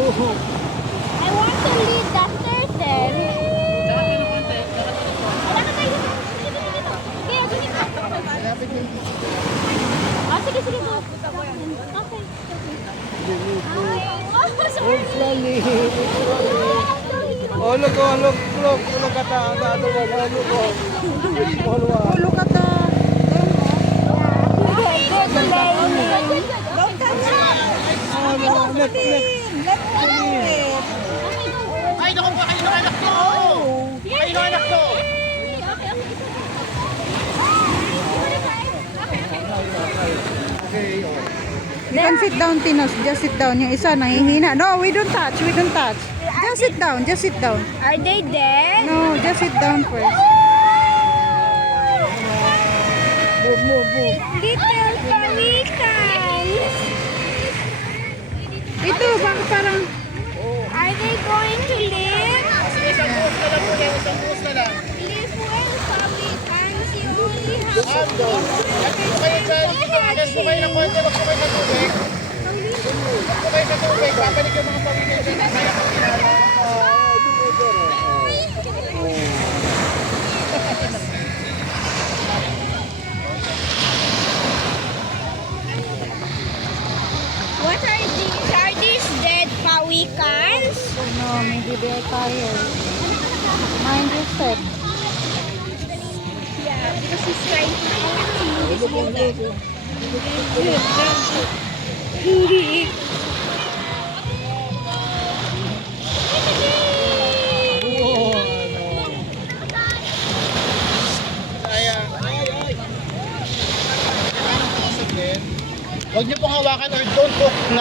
I want to lead the turtle. Sige, sige po. Okay. Sorry. Oh, look, look at that. Look at the... Let Ay, naku po, kayo anak ko! Kayo anak ko! You can sit down, Tinos. Just sit down. Yung isa nangihina. No, we don't touch. Just sit down. Are they dead? No, just sit down first. Little pelicans. Ito, bakit parang... Are they going to live? Isang buhos na lang po yan, isang buhos na lang. Live well, pelicans. You only have to Ando, at po kayo po kayo ng konti, wag po kayo sa tubig. Wag po kayo sa tubig, babalik yung mga pamilya dyan. Kaya po kinala. What are these? Are these dead pelicans? No, maybe they're tired. Mind your step. Yeah, because he's trying to eat. Huwag niyo pong hawakan or don't hook ng